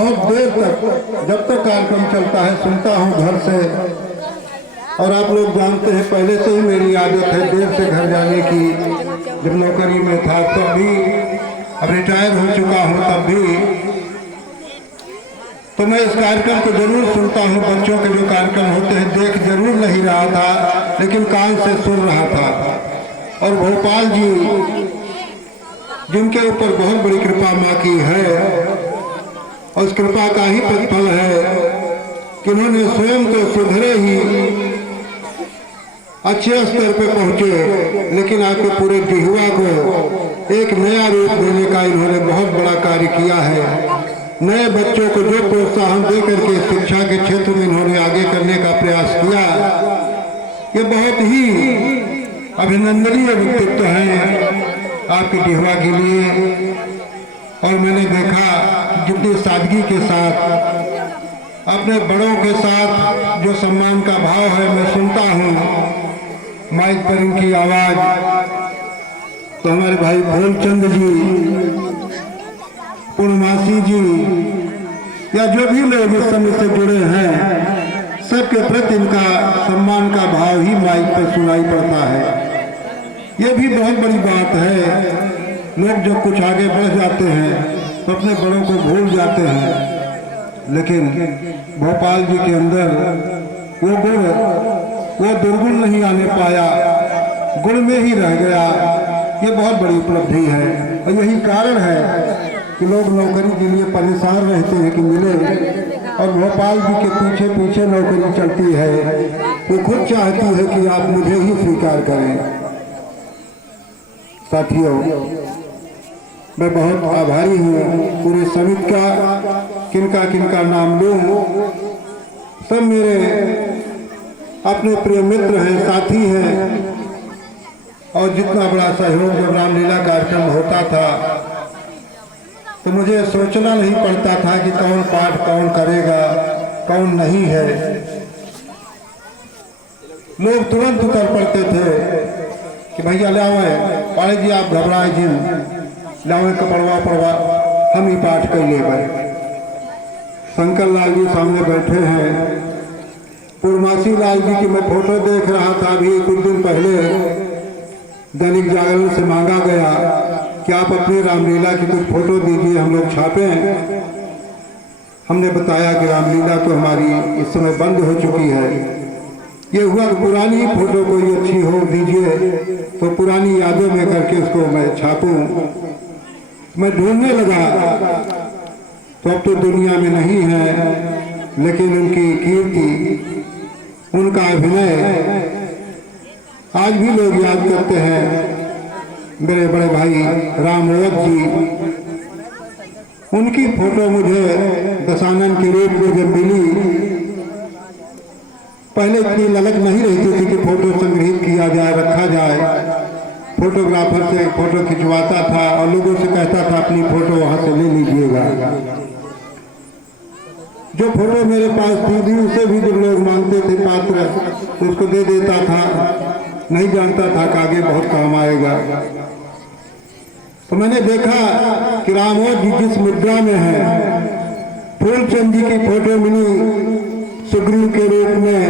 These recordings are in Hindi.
बहुत देर तक जब तक कार्यक्रम चलता है सुनता हूँ घर से। और आप लोग जानते हैं पहले से ही मेरी आदत है देर से घर जाने की। जब नौकरी में था तब भी, अब रिटायर हो चुका हूँ तब भी, तो मैं इस कार्यक्रम को जरूर सुनता हूँ। बच्चों के जो कार्यक्रम होते हैं देख जरूर नहीं रहा था, लेकिन कान से सुन रहा था। और भोपाल जी जिनके ऊपर बहुत बड़ी कृपा माँ की है, और उस कृपा का ही प्रतिफल है कि उन्होंने स्वयं तो सुधरे ही अच्छे स्तर पे पहुंचे, लेकिन आपके पूरे डिहुआ को एक नया रूप देने का इन्होंने बहुत बड़ा कार्य किया है। नए बच्चों को जो प्रोत्साहन दे करके शिक्षा के क्षेत्र में इन्होंने आगे करने का प्रयास किया, ये बहुत ही अभिनंदनीय व्यक्तित्व है आपकी डिहुआ के लिए। और मैंने देखा जितनी सादगी के साथ अपने बड़ों के साथ जो सम्मान का भाव है मैं सुनता हूँ। माइक पर इनकी आवाज तो हमारे भाई भोलचंद जी, पूर्णमासी जी या जो भी लोग इस समय से जुड़े हैं, सबके प्रति इनका सम्मान का भाव ही माइक पर सुनाई पड़ता है। ये भी बहुत बड़ी बात है। लोग जब कुछ आगे बढ़ जाते हैं तो अपने बड़ों को भूल जाते हैं, लेकिन भोपाल जी के अंदर वो गुण, वो दुर्गुण नहीं आने पाया, गुण में ही रह गया। ये बहुत बड़ी उपलब्धि है और यही कारण है कि लोग नौकरी के लिए परेशान रहते हैं कि मिले, और भोपाल जी के पीछे पीछे नौकरी चलती है। वो खुद चाहती है कि आप मुझे ही स्वीकार करें। साथियों, मैं बहुत आभारी हूँ पूरे समिति का। किनका किनका नाम लूँ, सब मेरे अपने प्रिय मित्र हैं, साथी हैं। और जितना बड़ा सहयोग जब रामलीला कार्यक्रम होता था तो मुझे सोचना नहीं पड़ता था कि कौन पाठ कौन करेगा कौन नहीं है। लोग तुरंत उतर पड़ते थे कि भैया लावे पाड़े जी, आप घबराए जी, लावे कपड़वा पड़वा, हम ही पाठ कर ले भाई। शंकर लाल जी सामने बैठे हैं, पूर्णमासी लाल जी की मैं फोटो देख रहा था अभी कुछ दिन पहले। दैनिक जागरण से मांगा गया कि आप अपनी रामलीला की कुछ फोटो दीजिए, हम लोग छापें। हमने बताया कि रामलीला तो हमारी इस समय बंद हो चुकी है। ये हुआ कि पुरानी फोटो कोई अच्छी हो दीजिए, तो पुरानी यादों में करके उसको मैं छापूं। मैं ढूंढने लगा तो अब तो दुनिया में नहीं है, लेकिन उनकी कीर्ति, उनका अभिनय आज भी लोग याद करते हैं। मेरे बड़े भाई रामवत जी, उनकी फोटो मुझे दशानन के रूप में जब मिली, पहले इतनी ललक नहीं रहती थी कि फोटो संग्रहित किया जाए, रखा जाए। फोटोग्राफर से फोटो खिंचवाता था और लोगों से कहता था अपनी फोटो वहां से ले लीजिएगा। जो फोटो मेरे पास थी उसे भी जब लोग मांगते थे पात्र, तो उसको दे देता था। नहीं जानता था कि आगे बहुत काम आएगा। तो मैंने देखा कि रामोद जी जिस मुद्रा में है, फूलचंद जी की फोटो मिली सुग्रीव के रूप में,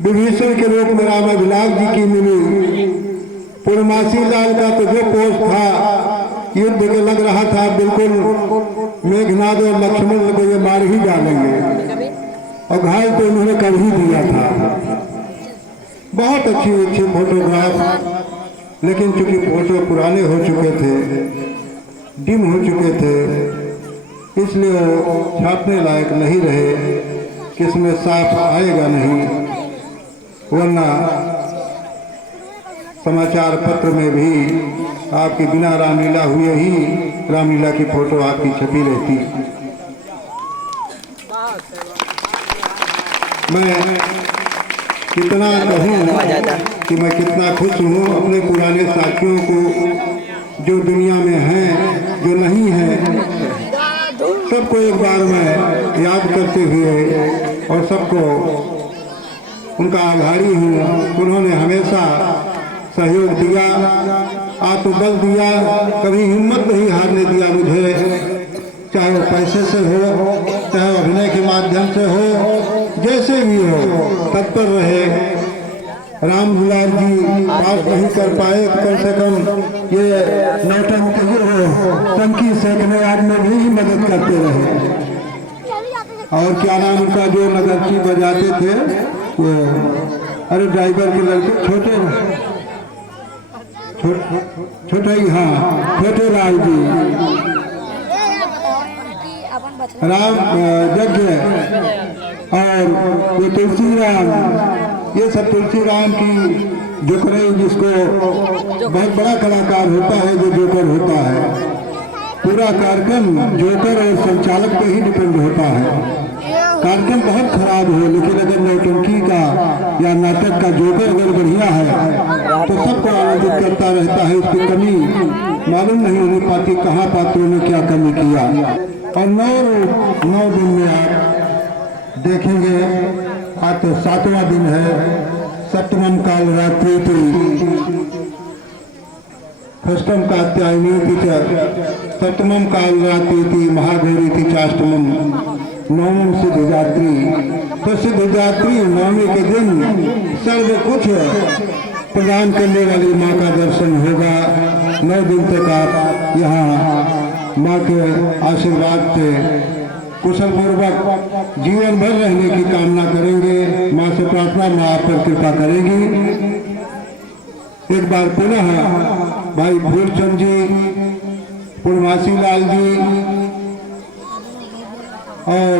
विभीषण के रूप में रामाभिलाष जी की मिली। पूर्णमासी लाल का तो जो पोस्ट था युद्ध के लग रहा था बिल्कुल मेघनाद और लक्ष्मण को ये मार ही डालेंगे, और घायल तो उन्होंने कर ही दिया था। बहुत अच्छी फोटोग्राफ, लेकिन चूंकि फोटो पुराने हो चुके थे, डिम हो चुके थे, इसलिए वो छापने लायक नहीं रहे कि इसमें साफ आएगा नहीं। वरना समाचार पत्र में भी आपकी बिना रामलीला हुए ही रामलीला की फोटो आपकी छपी रहती। मैं कितना कहूँ कि मैं कितना खुश हूँ अपने पुराने साथियों को जो दुनिया में हैं, जो नहीं हैं, सबको एक बार मैं याद करते हुए और सबको उनका आभारी हूँ। उन्होंने हमेशा सहयोग दिया, आत्मबल दिया, कभी हिम्मत नहीं हारने दिया मुझे, चाहे पेशे से हो, चाहे अभिनय के माध्यम से हो, जैसे भी हो तत्पर रहे। राम दुलार जी पास नहीं कर पाए, कम से कम ये नौटंकी हो टंकी सेकने आदमी भी मदद करते रहे। और क्या नाम उनका जो नगरची बजाते थे वो, अरे ड्राइवर के लड़के छोटे ही, हाँ छोटे राज जी, राम यज्ञ और ये तुलसी राम, ये सब तुलसी राम की जोकरई, जिसको बहुत बड़ा कलाकार होता है जो जोकर होता है। पूरा कार्यक्रम जोकर और संचालक पे ही डिपेंड होता है। कार्यक्रम बहुत खराब हो, लेकिन अगर नौटंकी का या नाटक का जोकर अगर बढ़िया है तो सबको आनंदित करता रहता है। उसकी कमी मालूम नहीं होने पाती, कहाँ पात्रों ने क्या कमी किया। और 9 दिन में आप देखेंगे, आज तो 7वां दिन है, सप्तमम काल रात्रि षष्ठम कात्यायनी सप्तमम काल रात्रि महागौरी चाष्टमम नवम सिद्धजात्री। तो सिद्धजात्री नवमी के दिन सर्व कुछ प्रदान करने वाली माँ का दर्शन होगा। 9 दिन तक आप यहाँ माँ के आशीर्वाद से कुशल पूर्वक जीवन भर रहने की कामना करेंगे। माँ से प्रार्थना, माँ आप पर कृपा करेगी। एक बार पुनः भाई फूलचंद जी, पूर्णमासी लाल जी और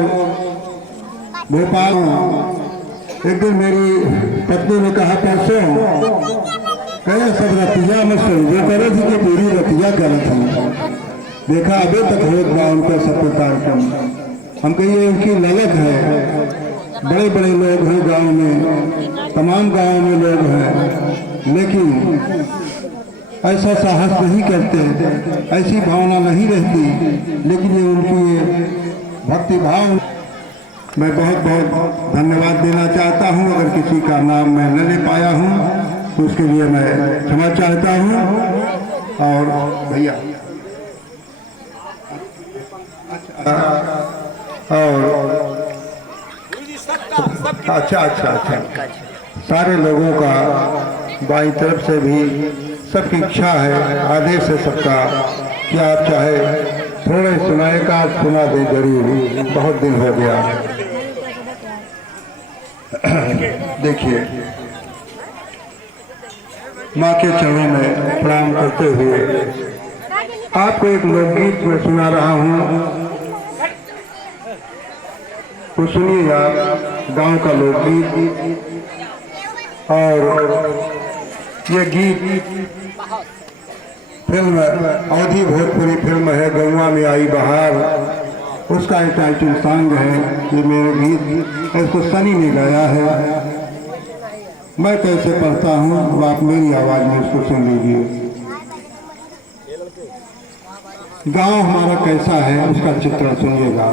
भोपाल, एक दिन मेरी पत्नी ने कहा परसों, कहे सब रतिया में जो करे थी कि पूरी रतिया करे थी। देखा अभी तक हो गया उनका सब कार्यक्रम। हम कहिए उनकी ललक है। बड़े बड़े लोग हैं गांव में, तमाम गांव में लोग हैं, लेकिन ऐसा साहस नहीं करते, ऐसी भावना नहीं रहती। लेकिन ये उनकी भक्ति भाव मैं बहुत बहुत धन्यवाद देना चाहता हूँ। अगर किसी का नाम मैं न ले पाया हूँ तो उसके लिए मैं क्षमा चाहता हूँ। और भैया और अच्छा सारे लोगों का बाई तरफ से भी सबकी इच्छा है, आदेश है सबका कि आप चाहे थोड़े सुनाए का सुना दे जरूर, बहुत दिन हो गया। देखिए, माँ के चरणों में प्रणाम करते हुए आपको एक लोकगीत में सुना रहा हूँ। तो सुनिए आप, गांव का लोकगीत। और ये गीत फिल्म अवधि भोजपुरी फिल्म है गौवा में आई बहार, उसका एक टाइटल सॉन्ग है। ये मेरे गीत, इसको सनी ने गाया है। मैं कैसे पढ़ता हूँ, आप मेरी आवाज़ में इसको सुन लीजिए। गांव हमारा कैसा है उसका चित्र सुनिएगा।